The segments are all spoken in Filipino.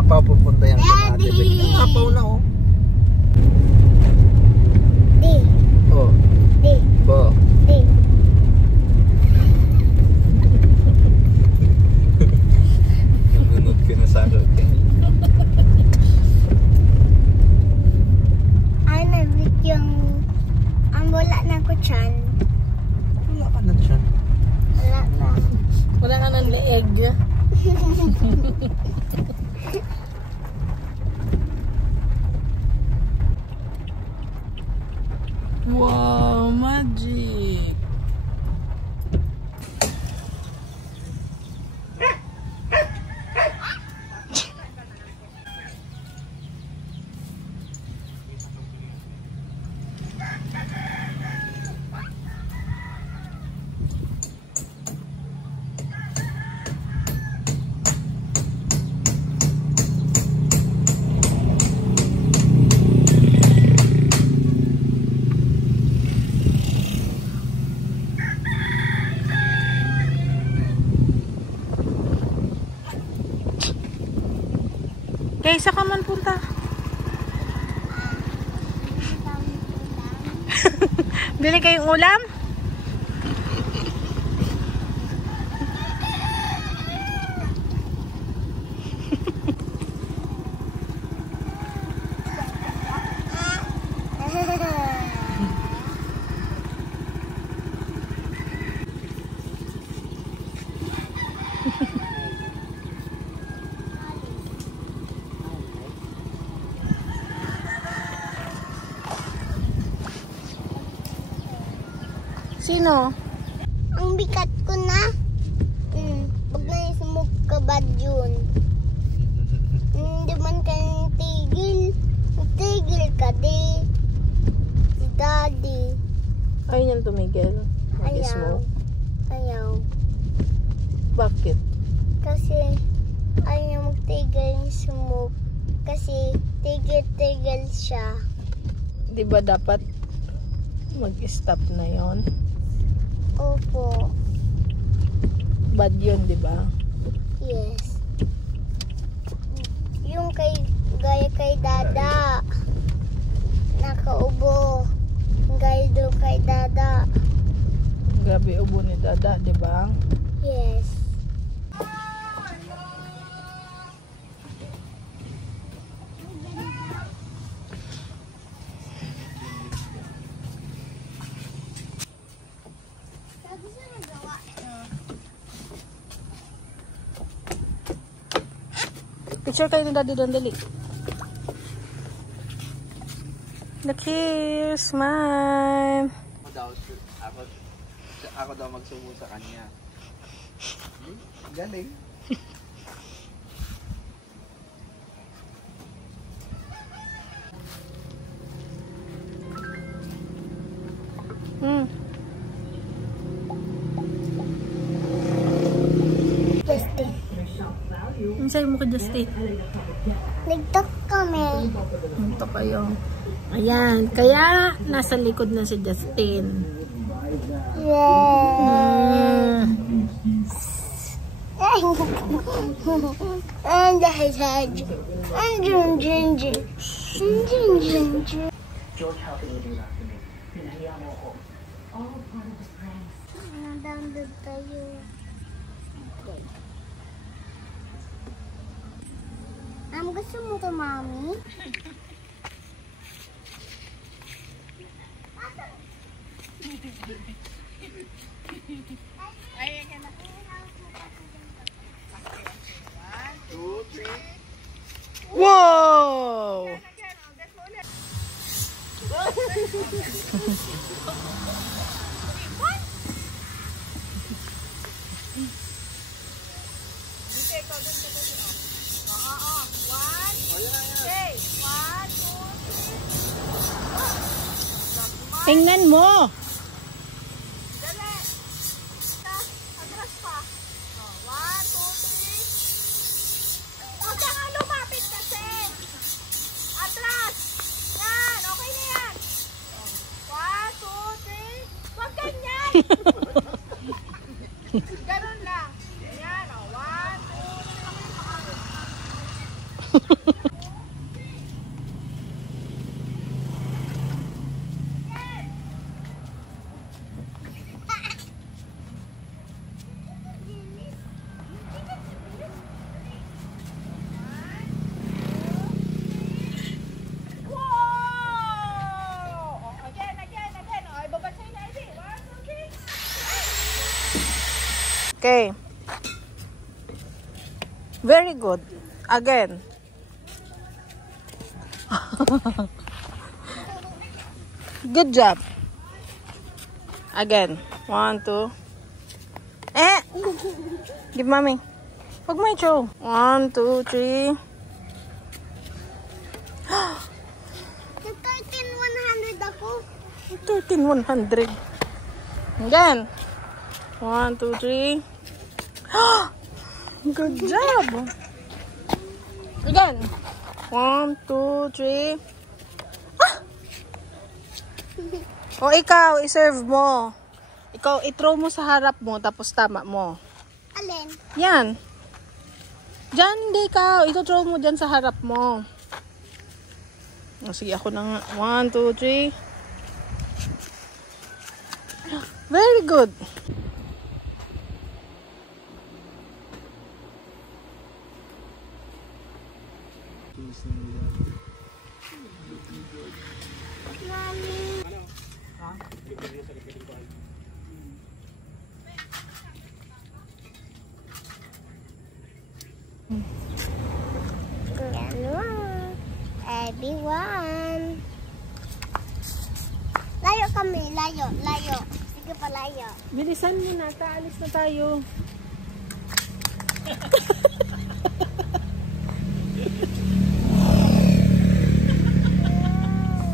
umapaw, pupunta yan sa natin. Umapaw na oh. Di. Oh. Di. Bo. Di. Nunod ka na sa akin. Ay, nabit yung... Ang wala na ko dyan. Wala ka na dyan. Wala na. Wala ka ng leeg. Wow, magic. Kaysa ka man punta. Bili kayong ulam? Sino? Ang bigat ko na. Pag naisumog ka ba yun? Hindi man ka tigil. Tigil ka di. Si Daddy. Ayaw niyang tumigil. Ayaw. Ayaw. Bakit? Kasi ayaw niya magtigil yung sumog. Kasi tigil-tigil siya. Di ba dapat mag-stop na yon? Opo. Bad yun, di ba? Yes. Yung gaya kay Dada. Nakaubo. Gaya doon kay Dada. Grabe ubo ni Dada, di ba? Yes. Picture tayo ni Daddy doon, dali. Look here, smile. Ako daw magsumo sa kanya. Galing. Justin. Ang sayo mo ka, Justin? Nagtok kami. Ito kayo. Ayan. Kaya nasa likod na si Justin. Yeah. And the head. And ginger. Ginger. Download tayo. Okay. Gusto mo to, Mami? Ayan ka na. 1, 2, 3. Wow! Tingnan mo! Dali! Atras pa. 1, 2, 3. Huwag ka nga lumapit kasi. Atras! Yan! Okay na yan! 1, 2, 3. Huwag ganyan! Ganun lang. Yan, 1, 2, 3. Okay. Very good. Again. Good job. Again. 1, 2. Give mommy. Huwag mo i-show. 1, 2, 3. Nag-13,100 ako. 13,100. Again. 1, 2, 3. Good job. Again. 1, 2, 3. O ikaw, i-serve mo. Ikaw, i-throw mo sa harap mo, tapos tama mo. Alin? Yan. Diyan, hindi ikaw. Ito-throw mo dyan sa harap mo. O, sige, ako na nga. 1, 2, 3. Very good. Everyone. Layo kami, layo, layo. Sige pa, layo. Bilisan mo na, kaalis na tayo.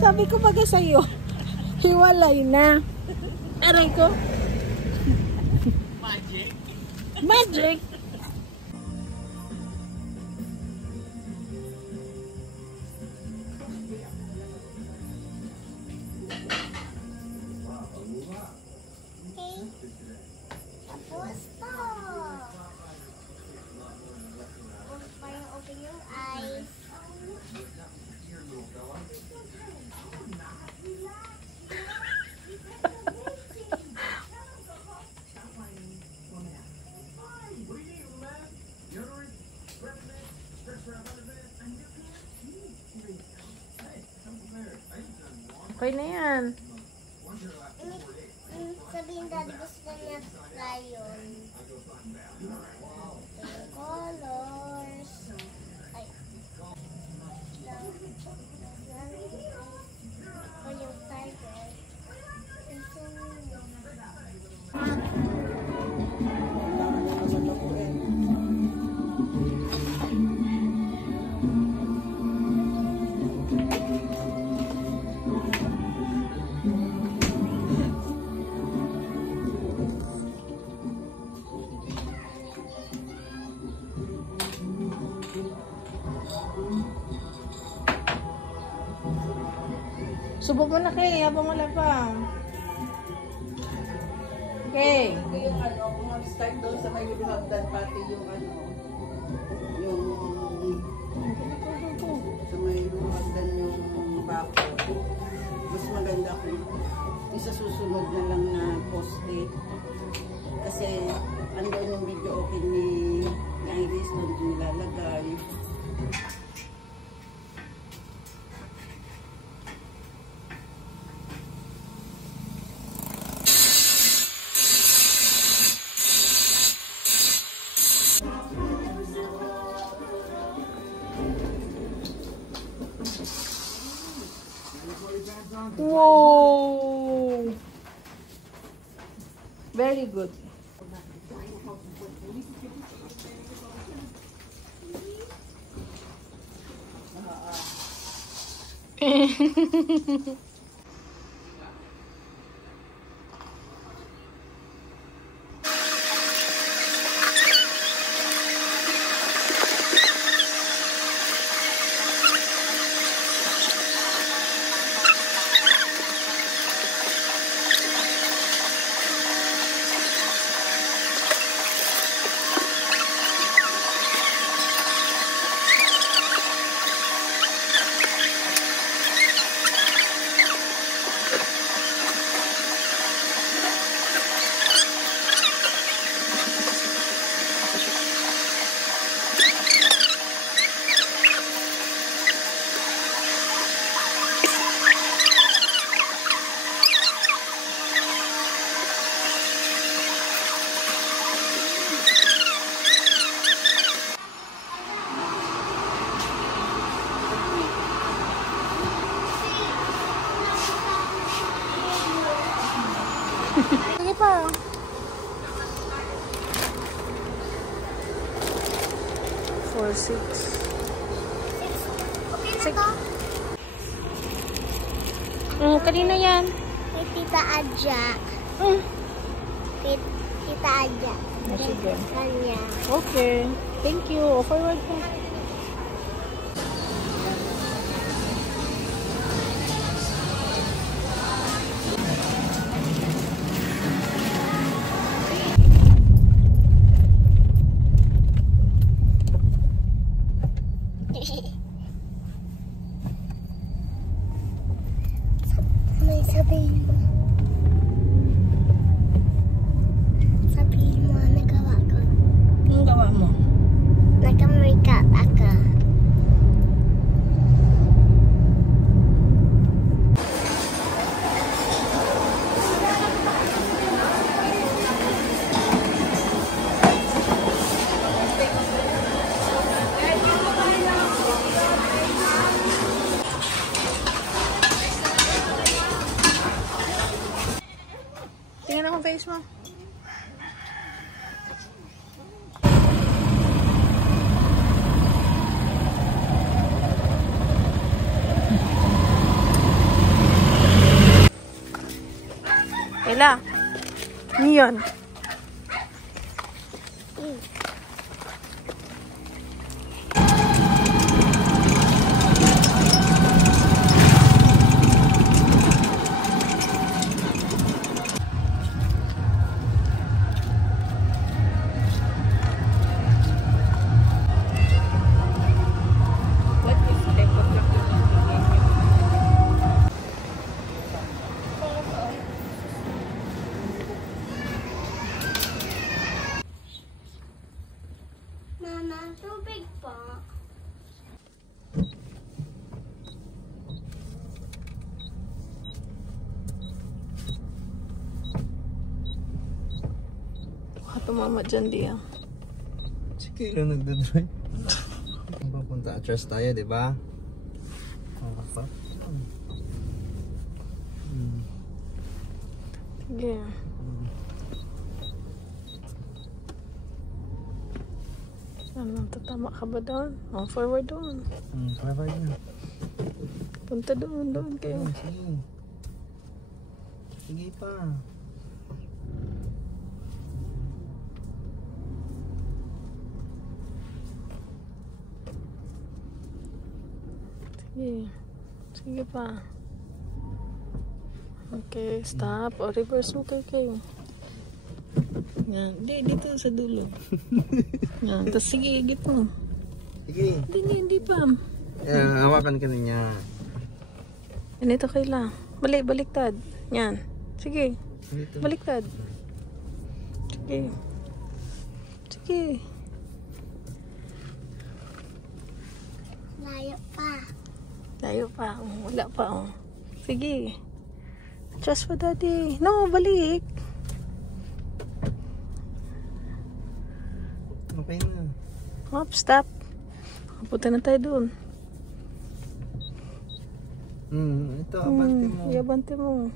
Sabi ko bagay sa'yo, hiwalay na. Aray ko. Magic. Magic. Open your eyes. Okay na yan. Sabihin daddy gusto niya lion. Colors. Ay. O yung tiger. Subok mo na kay, habang wala pa. Okay. Ito yung ano, kung mag-start doon sa may hagdan, pati yung ano, yung sa may hagdan yung bako. Mas maganda kung isa susunod na lang na poste. Kasi andun yung video open ni Iris, doon nilalagay. Whoa! Very good. or 6. Okay na to? Kanina yan? Kay Tita Adja. Tita Adja. Sige. Kanya. Okay. Thank you. Forward po. May sabihin mo. Sabihin mo, nagawa ko. Anong gawa mo? Nag-makeup ako. Tingnan ako face mo. Ela. Niyon. Mama, tubig po. Baka tumama dyan, Dia. Sige lang nagdadrive. Papunta atras tayo, di ba? Sige. Ano, tatama ka ba doon? Oh, forward doon. Bye-bye na. Punta doon kayo. Sige. Sige pa. Sige. Sige pa. Okay, stop. O, reverse mo kayo. Yan. Dito sa dulo. Yan. Tapos sige, igit mo. Sige. Hindi pa. Hawakan ka na niya. Ganito kaila. Baliktad. Yan. Sige. Dito. Baliktad. Sige. Sige. Layo pa. Layo pa. Oh, wala pa. Oh. Sige. Just for daddy. No, balik. Okay na. Hop, stop. Punta na tayo doon. Ito, abante mo. Iabante mo.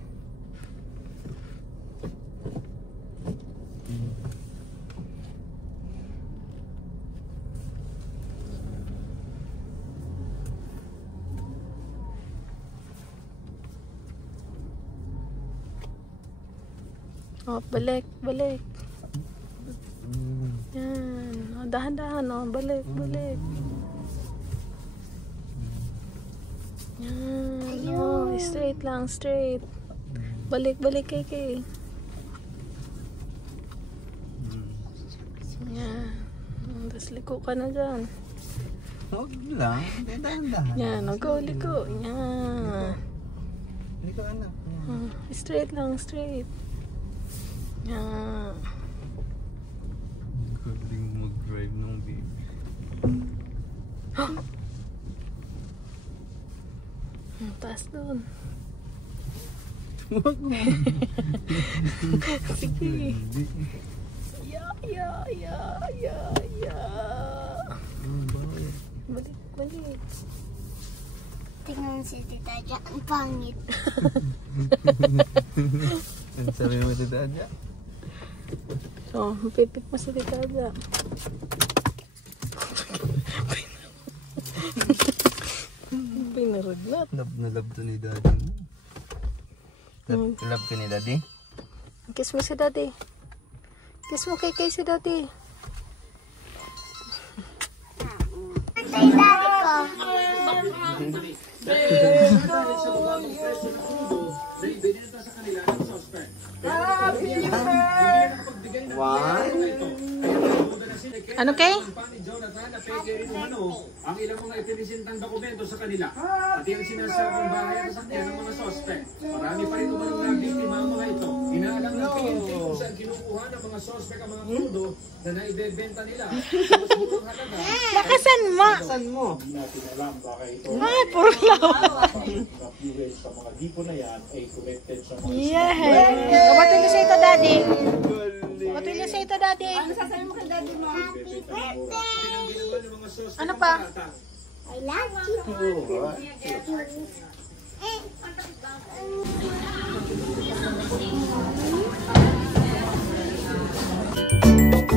Oh, balik. Yan. Oh, dahan-dahan. Oh, balik. Yan. Oh, straight lang, straight. Balik, Kiki. Yan. Tapos liko ka na dyan. Huwag lang. Dahan-dahan. Yan, liko. Yan. Liko anak. Straight lang, straight. Yan. Galing mag-drive ng baby. Taas doon. Huwag mo. Sige. Hindi. Balik. Tingnan si Tita Adja, ang pangit. Ang sabi mo ito dadya? So, mapipik mo si Tita Adja. Pinaragnat. Love to ni daddy mo. Love to ni daddy? Kiss mo si daddy. Kiss mo kay si daddy. Tay daddy ko. Ano kay? Ang ilang mga ipinisintang dokumento sa kanila at yung sinasabong bahay at sasakyan ng mga sospek. Marami pa rin umanong na biktima ang mga ito. Inaalam ng PNP kung saan kinukuha ng mga sospek ang mga krudo na naibebenta nila. Lakasan mo! Saan mo? Ay, puro lawa. Sa mga tipo na yan ay connected sa mga Yeah. What will you say to daddy? What will you say to daddy? Happy birthday. Ano pa? I love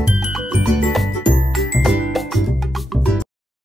you.